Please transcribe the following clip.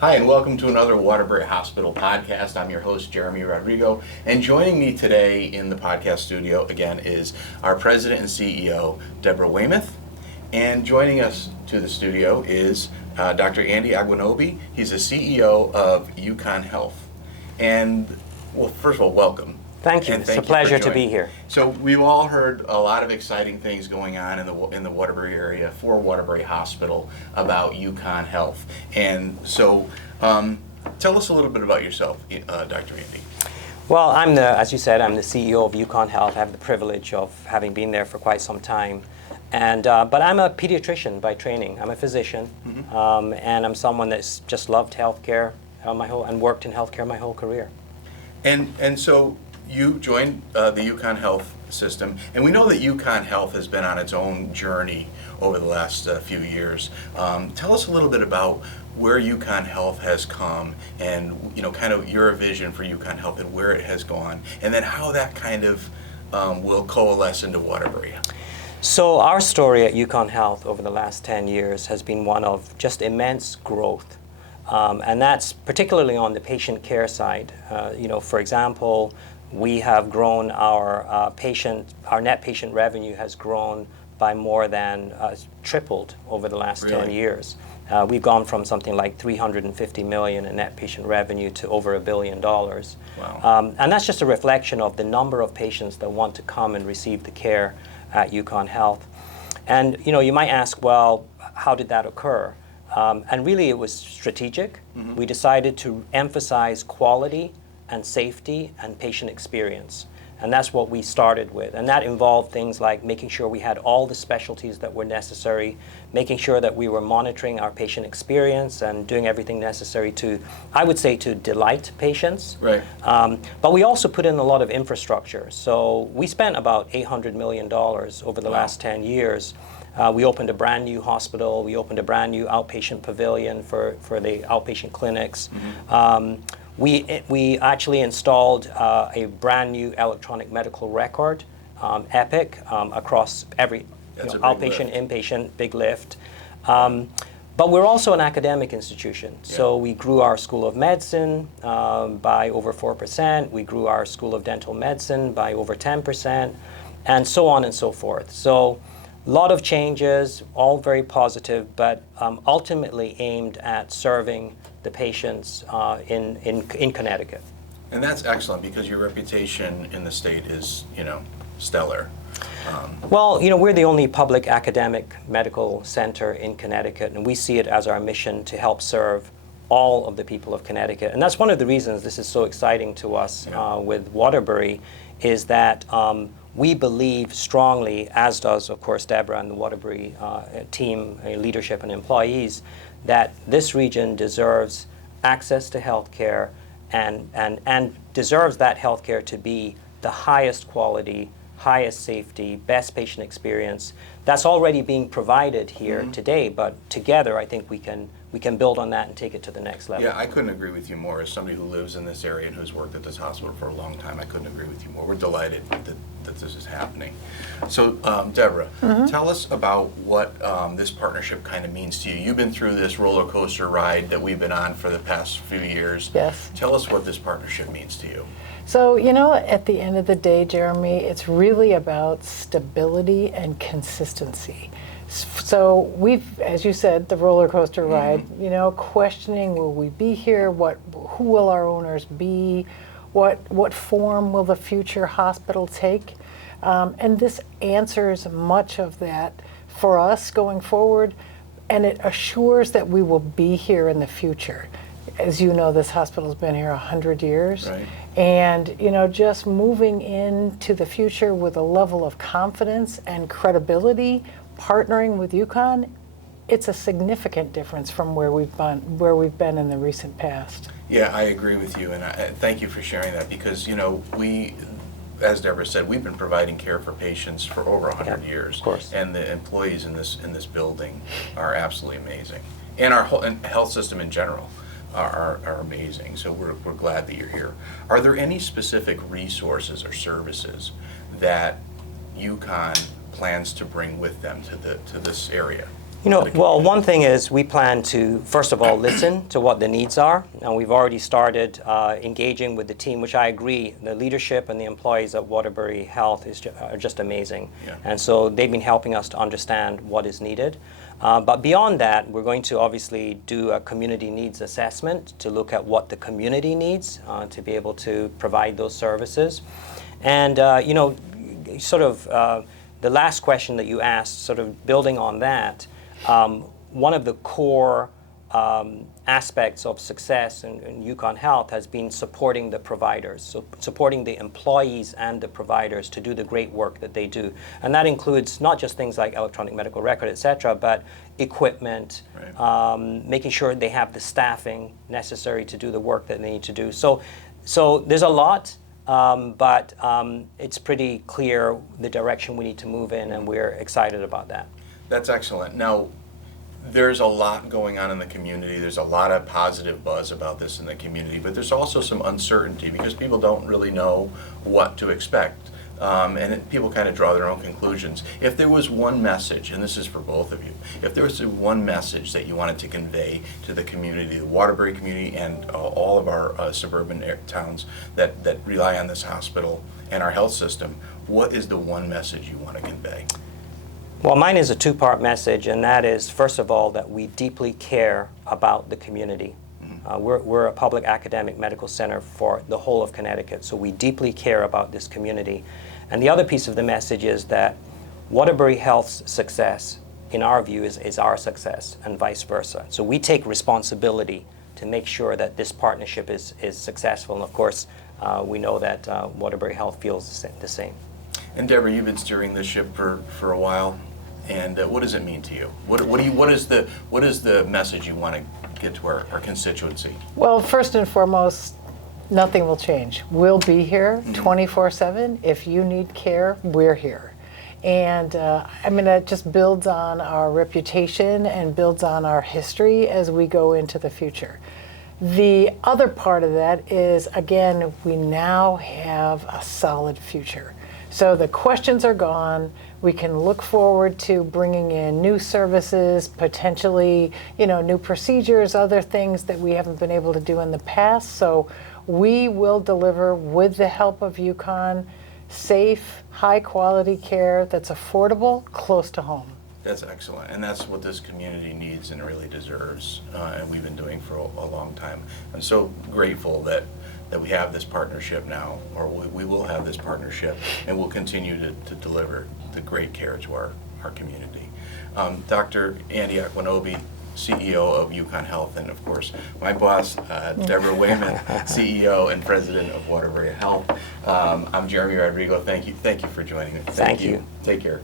Hi, and welcome to another Waterbury Hospital podcast. I'm your host, Jeremy Rodrigo, and joining me today in the podcast studio again is our President and CEO, Deborah Weymouth, and joining us to the studio is Dr. Andy Agwunobi. He's the CEO of UConn Health. And, well, first of all, welcome. Thank you. It's a pleasure to be here. So we've all heard a lot of exciting things going on in the Waterbury area for Waterbury Hospital about UConn Health. And so tell us a little bit about yourself, Dr. Andy. Well, as you said, I'm the CEO of UConn Health. I have the privilege of having been there for quite some time. And but I'm a pediatrician by training. I'm a physician, and I'm someone that's just loved healthcare and worked in healthcare my whole career. And so you joined the UConn Health system, and we know that UConn Health has been on its own journey over the last few years. Tell us a little bit about where UConn Health has come, and kind of your vision for UConn Health and where it has gone, and then how that kind of will coalesce into Waterbury. So our story at UConn Health over the last 10 years has been one of just immense growth, and that's particularly on the patient care side. For example, we have grown our net patient revenue has grown by more than tripled over the last 10 years. We've gone from something like $350 million in net patient revenue to over $1 billion. Wow. And that's just a reflection of the number of patients that want to come and receive the care at UConn Health. And you might ask, well, how did that occur? And really it was strategic. Mm-hmm. We decided to emphasize quality and safety and patient experience. And that's what we started with. And that involved things like making sure we had all the specialties that were necessary, making sure that we were monitoring our patient experience and doing everything necessary to delight patients. Right. But we also put in a lot of infrastructure. So we spent about $800 million over the last 10 years. We opened a brand new hospital. We opened a brand new outpatient pavilion for the outpatient clinics. Mm-hmm. We actually installed a brand new electronic medical record, Epic, across every outpatient, inpatient, big lift. But we're also an academic institution. Yeah. So we grew our School of Medicine by over 4%. We grew our School of Dental Medicine by over 10%, and so on and so forth. So a lot of changes, all very positive, but ultimately aimed at serving the patients in Connecticut. And that's excellent because your reputation in the state is, stellar. Well, we're the only public academic medical center in Connecticut, and we see it as our mission to help serve all of the people of Connecticut. And that's one of the reasons this is so exciting to us with Waterbury, is that we believe strongly, as does, of course, Deborah and the Waterbury team, leadership and employees, that this region deserves access to health care and deserves that health care to be the highest quality, highest safety, best patient experience. That's already being provided here today, but together I think we can build on that and take it to the next level. Yeah, I couldn't agree with you more. As somebody who lives in this area and who's worked at this hospital for a long time, I couldn't agree with you more. We're delighted that this is happening. So, Deborah, tell us about what this partnership kind of means to you. You've been through this roller coaster ride that we've been on for the past few years. Yes. Tell us what this partnership means to you. So, at the end of the day, Jeremy, it's really about stability and consistency. So we've, as you said, the roller coaster ride, questioning, will we be here? Who will our owners be? What form will the future hospital take? And this answers much of that for us going forward, and it assures that we will be here in the future. As you know, this hospital's been here 100 years. Right. And, just moving into the future with a level of confidence and credibility, partnering with UConn, it's a significant difference from where we've been in the recent past. Yeah, I agree with you, and thank you for sharing that because, we, as Deborah said, we've been providing care for patients for over 100 years. Of course. And the employees in this building are absolutely amazing. And our whole health system in general are amazing, so we're glad that you're here. Are there any specific resources or services that UConn plans to bring with them to this area? Well, one thing is we plan to, first of all, listen to what the needs are. And we've already started engaging with the team, which I agree, the leadership and the employees at Waterbury Health are just amazing. Yeah. And so they've been helping us to understand what is needed. But beyond that, we're going to obviously do a community needs assessment to look at what the community needs to be able to provide those services. And, sort of the last question that you asked, sort of building on that, one of the core aspects of success in UConn Health has been supporting the providers, so supporting the employees and the providers to do the great work that they do. And that includes not just things like electronic medical record, et cetera, but equipment, Right. Making sure they have the staffing necessary to do the work that they need to do. So there's a lot, but it's pretty clear the direction we need to move in, and we're excited about that. That's excellent. Now, there's a lot going on in the community. There's a lot of positive buzz about this in the community, but there's also some uncertainty because people don't really know what to expect. People kind of draw their own conclusions. If there was one message, and this is for both of you, if there was one message that you wanted to convey to the community, the Waterbury community and all of our suburban towns that rely on this hospital and our health system, what is the one message you want to convey? Well, mine is a two-part message, and that is, first of all, that we deeply care about the community. We're a public academic medical center for the whole of Connecticut, so we deeply care about this community. And the other piece of the message is that Waterbury Health's success, in our view, is our success, and vice versa. So we take responsibility to make sure that this partnership is successful. And of course, we know that Waterbury Health feels the same. And Deborah, you've been steering this ship for a while. And what does it mean to you? What is the message you want to get to our constituency? Well, first and foremost, nothing will change. We'll be here 24/7. If you need care, we're here. And that just builds on our reputation and builds on our history as we go into the future. The other part of that is, again, we now have a solid future. So the questions are gone. We can look forward to bringing in new services, potentially, new procedures, other things that we haven't been able to do in the past. So we will deliver, with the help of UConn, safe, high-quality care that's affordable, close to home. That's excellent, and that's what this community needs and really deserves, and we've been doing for a long time. I'm so grateful that we have this partnership now, or we will have this partnership, and we'll continue to deliver the great care to our community. Dr. Andy Agwunobi, CEO of UConn Health, and of course, my boss, Deborah Weymouth, CEO and President of Waterbury Health. I'm Jeremy Rodrigo. Thank you for joining me. Thank you. Take care.